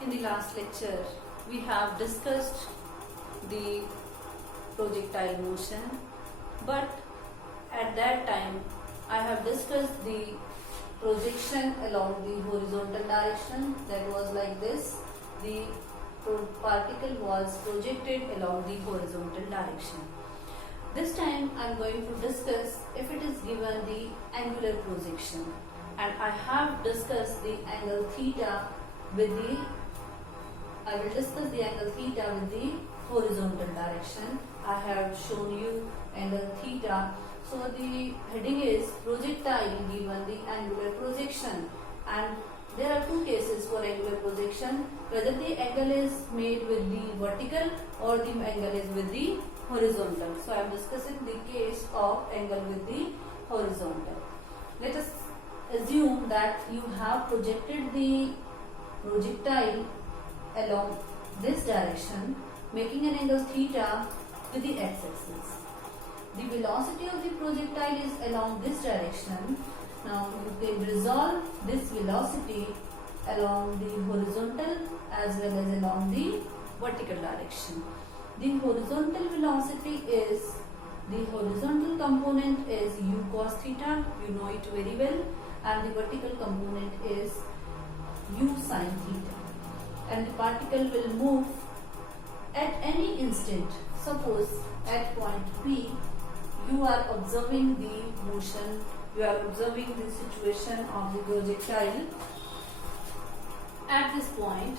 In the last lecture, we have discussed the projectile motion, but at that time I have discussed the projection along the horizontal direction, that was like this. The particle was projected along the horizontal direction. This time I am going to discuss if it is given the angular projection, and I have discussed the angle theta with the horizontal direction. I have shown you angle theta. So the heading is projectile given the angular projection, and there are two cases for angular projection, whether the angle is made with the vertical or the angle is with the horizontal. So I am discussing the case of angle with the horizontal. Let us assume that you have projected the projectile along this direction, making an angle theta with the x-axis. The velocity of the projectile is along this direction. Now you can resolve this velocity along the horizontal as well as along the vertical direction. The horizontal velocity is, the horizontal component is u cos theta, you know it very well, and the vertical component is u sin theta. And the particle will move at any instant. Suppose at point P, you are observing the motion, you are observing the situation of the projectile. At this point,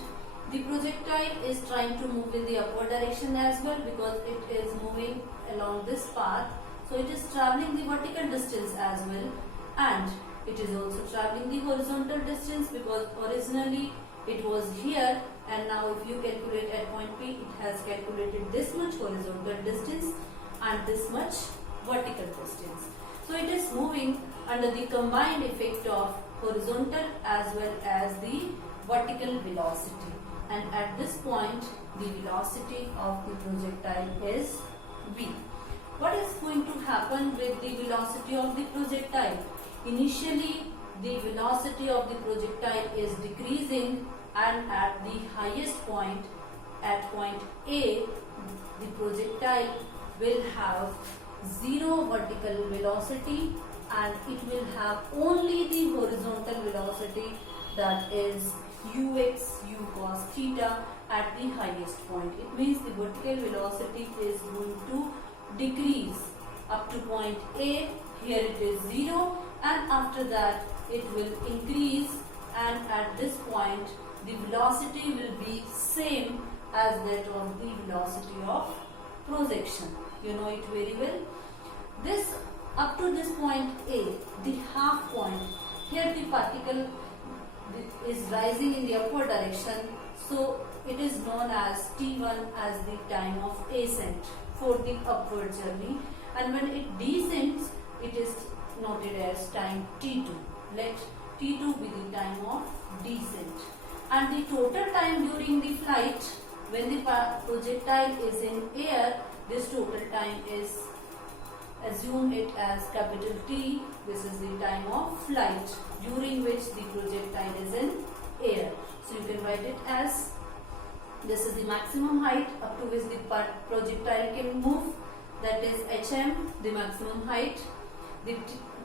the projectile is trying to move in the upward direction as well, because it is moving along this path. So it is traveling the vertical distance as well, and it is also traveling the horizontal distance, because originally it was here, and now if you calculate at point P, it has calculated this much horizontal distance and this much vertical distance. So it is moving under the combined effect of horizontal as well as the vertical velocity, and at this point the velocity of the projectile is v. What is going to happen with the velocity of the projectile? Initially the velocity of the projectile is decreasing, and at the highest point, at point A, the projectile will have zero vertical velocity, and it will have only the horizontal velocity, that is ux u cos theta at the highest point. It means the vertical velocity is going to decrease up to point A. Here it is 0, and after that it will increase, and at this point the velocity will be same as that of the velocity of projection. You know it very well. This up to this point A, the half point, here the particle is rising in the upward direction, so it is known as T1 as the time of ascent for the upward journey, and when it descends, it is noted as time T2. Let T2 be the time of descent. And the total time during the flight, when the projectile is in air, this total time is, assume it as capital T. This is the time of flight during which the projectile is in air. So you can write it as, this is the maximum height up to which the projectile can move, that is hm, the maximum height. The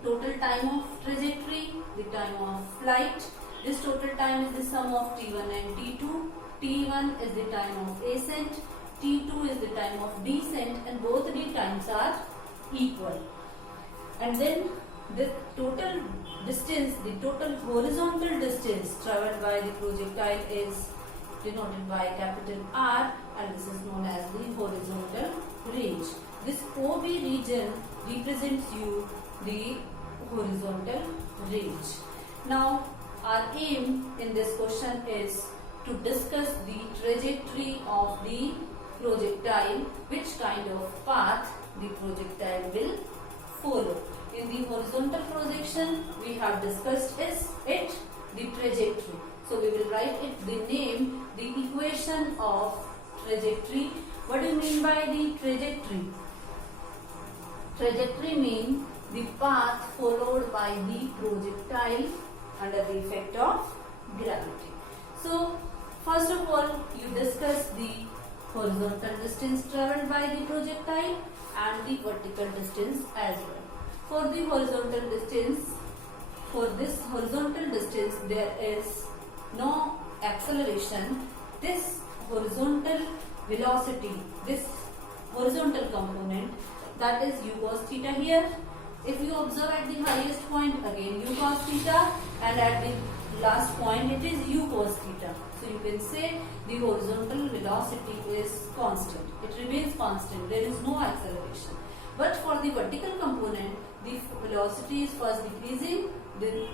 total time of trajectory, the time of flight. This total time is the sum of T1 and T2. T1 is the time of ascent, T2 is the time of descent, and both the times are equal. And then the total distance, the total horizontal distance travelled by the projectile is denoted by capital R, and this is known as the horizontal range. This OB region represents you the horizontal range. Now our aim in this question is to discuss the trajectory of the projectile, which kind of path the projectile will follow. In the horizontal projection, we have discussed the trajectory. So we will write it, the name, the equation of trajectory. What do you mean by the trajectory? Trajectory means the path followed by the projectile under the effect of gravity. So first of all, you discuss the horizontal distance traveled by the projectile and the vertical distance as well. For the horizontal distance, for this horizontal distance, there is no acceleration. This horizontal velocity, this horizontal component, that is u cos theta here. If you observe at the highest point, again u cos theta, and at the last point it is u cos theta. So you can say the horizontal velocity is constant. It remains constant. There is no acceleration. But for the vertical component, the velocity is first decreasing, then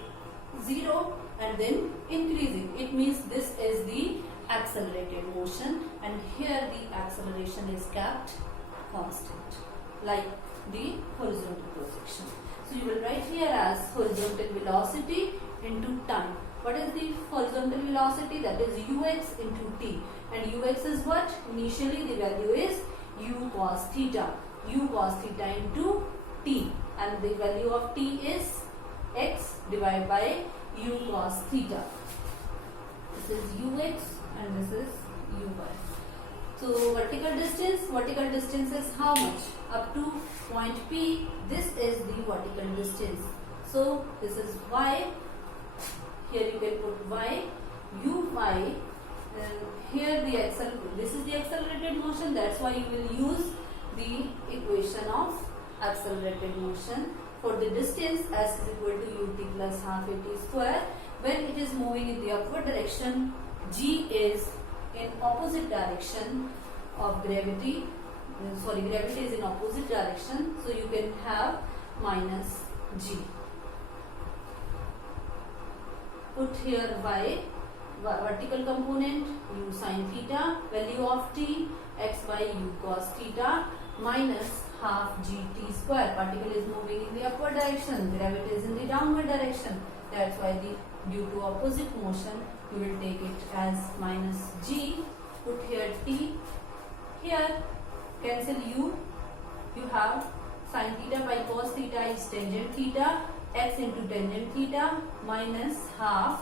0, and then increasing. It means this is the accelerated motion, and here the acceleration is kept constant, like the horizontal projection. So you will write here as horizontal velocity into time. What is the horizontal velocity? That is ux into t, and ux is what? Initially the value is u cos theta. U cos theta into t, and the value of t is x divided by u cos theta. This is ux and this is uy. So vertical distance is how much? Up to point P, this is the vertical distance. So this is y. Here you can put y, uy, and here this is the accelerated motion. That's why you will use the equation of accelerated motion for the distance s is equal to ut plus half at square. When it is moving in the upward direction, g is in opposite direction of gravity. Sorry, gravity is in opposite direction, so you can have minus g. Put here y, vertical component, u sin theta, value of t, x by u cos theta, minus half gt square. Particle is moving in the upward direction, gravity is in the downward direction. That's why due to opposite motion, you will take it as minus g. Put here t. Here, cancel u. You have sin theta by cos theta is tangent theta, x into tangent theta, minus half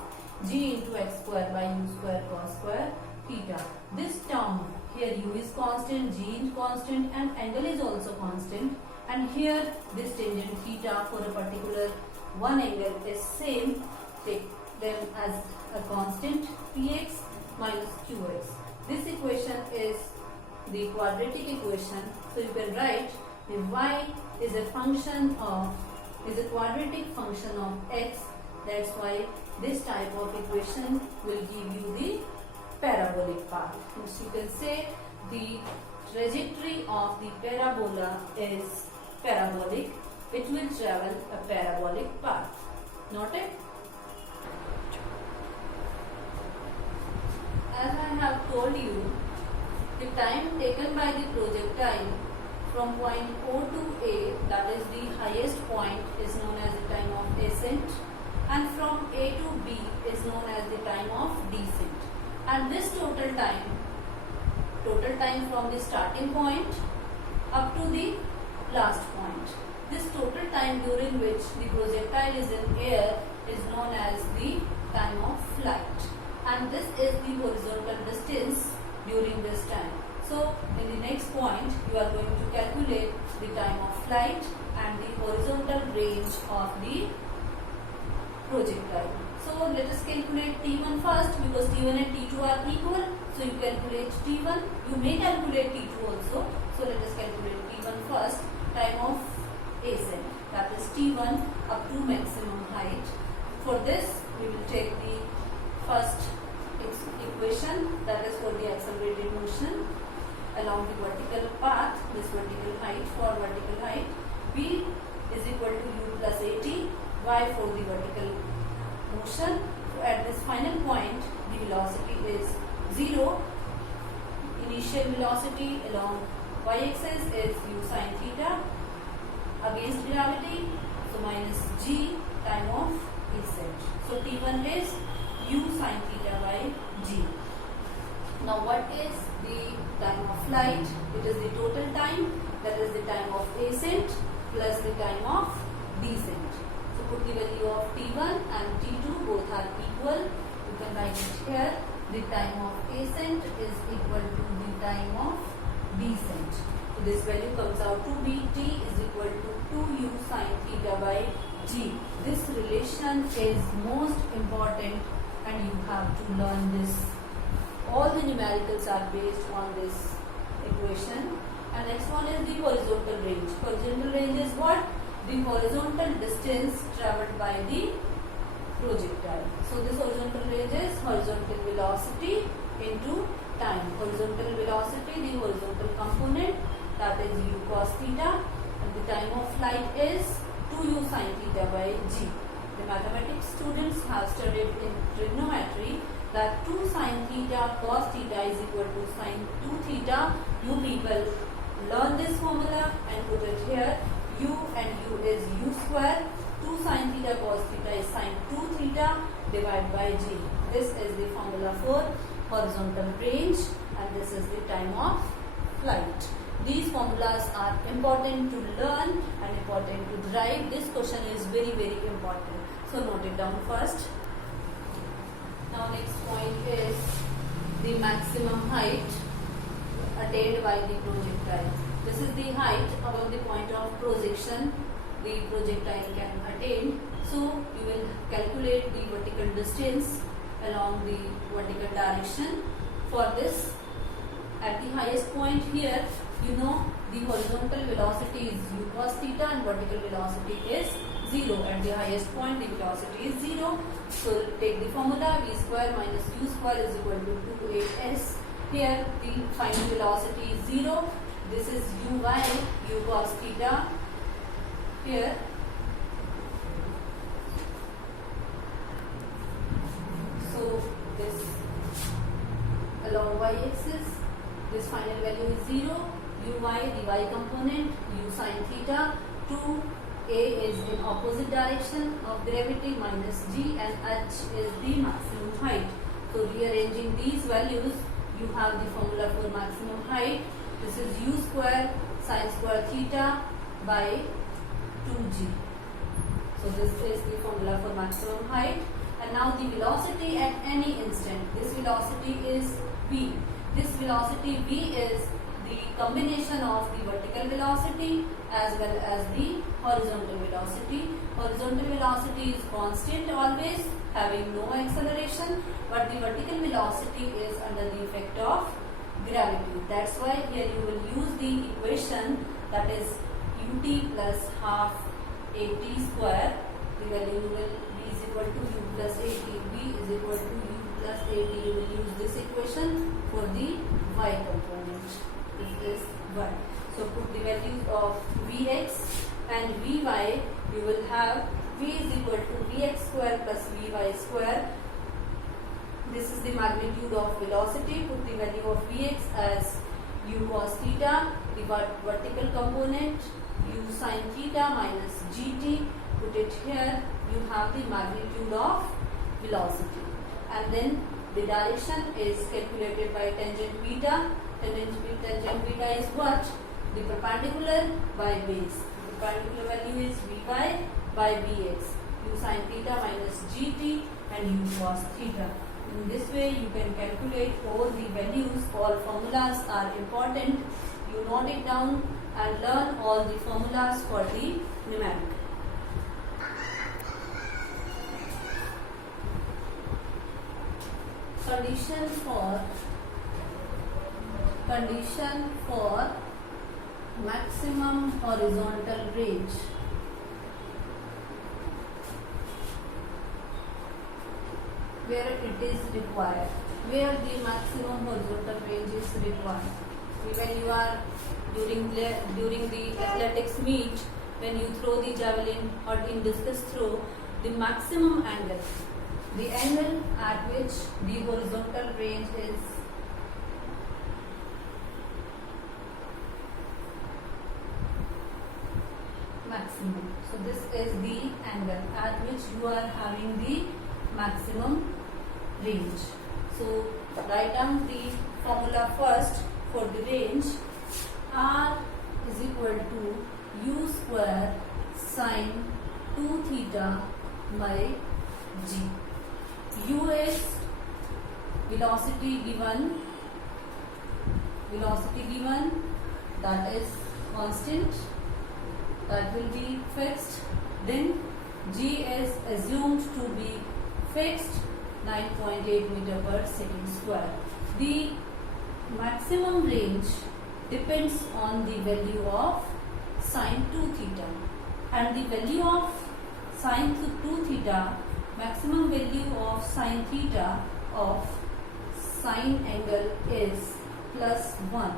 g into x square by u square cos square theta. This term, here u is constant, g is constant, and angle is also constant. And here this tangent theta for a particular one angle is same. Take them as a constant, px minus qx. This equation is the quadratic equation. So you can write if y is a quadratic function of x. That's why this type of equation will give you the parabolic path. So you can say the trajectory of the parabola is parabolic. It will travel a parabolic path. Noted? As I have told you, the time taken by the projectile from point O to A, that is the highest point, is known as the time of ascent, and from A to B is known as the time of descent. And this total time from the starting point up to the last point, this total time during which the projectile is in air is known as the time of flight, and this is the horizontal distance during this time. So in the next point, you are going to calculate the time of flight and the horizontal range of the projectile. So let us calculate T1 first, because T1 and T2 are equal. So you calculate T1. You may calculate T2 also. So let us calculate T1 first. Time of ascent, that is T1 up to maximum height. For this, we will take the first equation, that is for the accelerated motion along the vertical path, this vertical height. For vertical height, v is equal to u plus at, y for the vertical motion. So at this final point, the velocity is 0. Initial velocity along y-axis is u sin theta against gravity, so minus g time of ascent. So T1 is u sin theta by g. Now what is the time of flight? It is the total time, that is the time of ascent plus the time of descent. So put the value of T1 and T2, both are equal. You can write it here. the time of ascent is equal to the time of descent. So this value comes out to be t is equal to 2u sin theta by g. This relation is most important and you have to learn this. All the numericals are based on this equation. And next one is the horizontal range. Horizontal range is what? The horizontal distance travelled by the projectile. So this horizontal range is horizontal velocity into time. Horizontal velocity, the horizontal component, that is u cos theta, and the time of flight is 2u sin theta by g. The mathematics students have studied in trigonometry that 2 sin theta cos theta is equal to sin 2 theta. You people learn this formula and put it here. U and u is u square. 2 sin theta cos theta is sin 2 theta divided by g. This is the formula for horizontal range and this is the time of flight. These formulas are important to learn and important to derive. This question is very important. So note it down first. Now next point is the maximum height attained by the projectile. This is the height above the point of projection the projectile can attain. So you will calculate the vertical distance along the vertical direction. For this, at the highest point here, you know the horizontal velocity is u cos theta and vertical velocity is 0. At the highest point, the velocity is 0. So take the formula v square minus u square is equal to 2as. Here the final velocity is 0. This is uy, u cos theta. Here so this along y-axis, this final value is 0. Uy, the y component, u sin theta. 2a is in opposite direction of gravity minus g, and h is the maximum height. So rearranging these values, you have the formula for maximum height. This is u square sin square theta by 2g. So this is the formula for maximum height. And now the velocity at any instant. This velocity is v. This velocity v is the combination of the vertical velocity as well as the horizontal velocity. Horizontal velocity is constant always, having no acceleration, but the vertical velocity is under the effect of gravity. That's why here you will use the equation, that is ut plus half at square. The value will be is equal to u plus at. V is equal to u plus at. You will use this equation for the y component. This is y. So put the values of vx and vy. You will have v is equal to vx square plus vy square. This is the magnitude of velocity. Put the value of vx as u cos theta, the vertical component u sin theta minus gt. Put it here. You have the magnitude of velocity, and then the direction is calculated by tangent beta. Tangent beta is what? The perpendicular by base. The perpendicular value is vy by vx. U sin theta minus gt and u cos theta. In this way, you can calculate all the values. All formulas are important. You note it down and learn all the formulas for the numeric. Condition for maximum horizontal range. Where it is required, where the maximum horizontal range is required. When you are during the athletics meet, when you throw the javelin or in discus throw, the maximum angle, the angle at which the horizontal range is maximum. So this is the angle at which you are having the maximum range. So write down the formula first for the range. R is equal to u square sin 2 theta by g. U is velocity given, that is constant, that will be fixed. Then g is assumed to be fixed, 9.8 meter per second square. The maximum range depends on the value of sine 2 theta, and the value of sine 2 theta, maximum value of sine theta of sine angle is +1.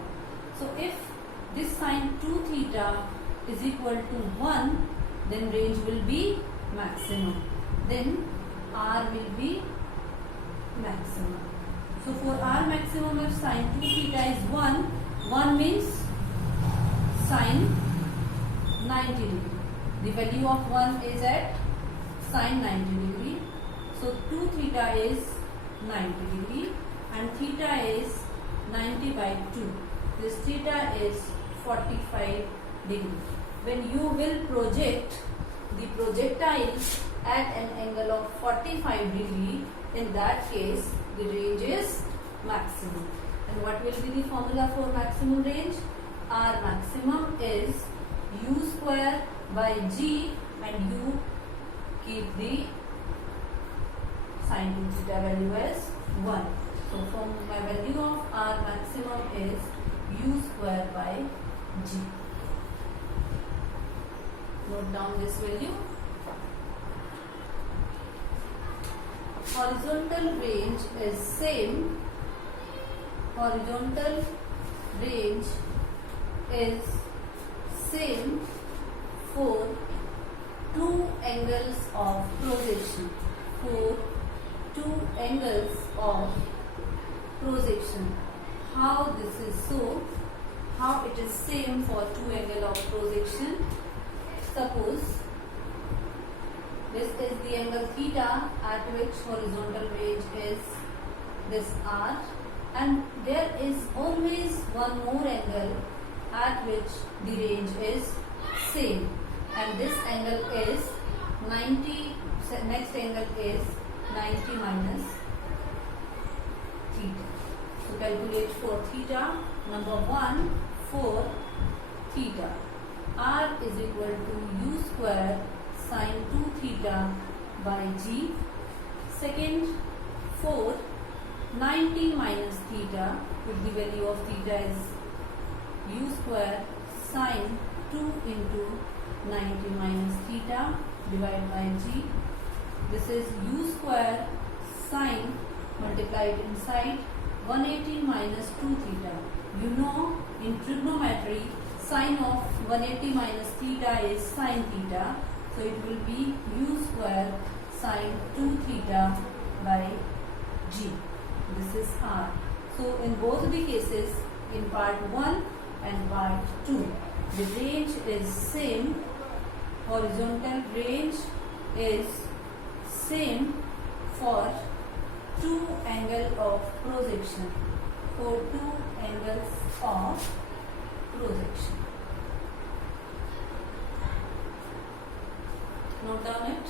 So if this sine 2 theta is equal to 1, then range will be maximum. Then R will be maximum. So for R maximum, if sine 2 theta is 1 means sine 90 degree. The value of 1 is at sine 90 degree. So 2 theta is 90 degree and theta is 90 by 2. This theta is 45 degree. When you will project the projectile at an angle of 45 degree, in that case the range is maximum. And what will be the formula for maximum range? R maximum is u square by g, and you keep the sine 2 theta value as 1. So from my value of R maximum is u square by g. Note down this value. Horizontal range is same. Horizontal range is same for two angles of projection. For two angles of projection. How this is so? How it is same for two angle of projection? Suppose this is the angle theta at which horizontal range is this R, and there is always one more angle at which the range is same, and this angle is 90, next angle is 90 minus theta. So calculate for theta. Number 1, for theta, R is equal to u square sine 2 theta by g. Second, for 90 minus theta, if the value of theta is u square sine 2 into 90 minus theta divided by g. This is u square sine multiplied inside 180 minus 2 theta. You know, in trigonometry, sine of 180 minus theta is sine theta. So it will be u square sine 2 theta by g. This is R. So in both the cases, in part 1 and part 2, the range is same. Horizontal range is same for two angle of projection. For two angles of projection. Note down it.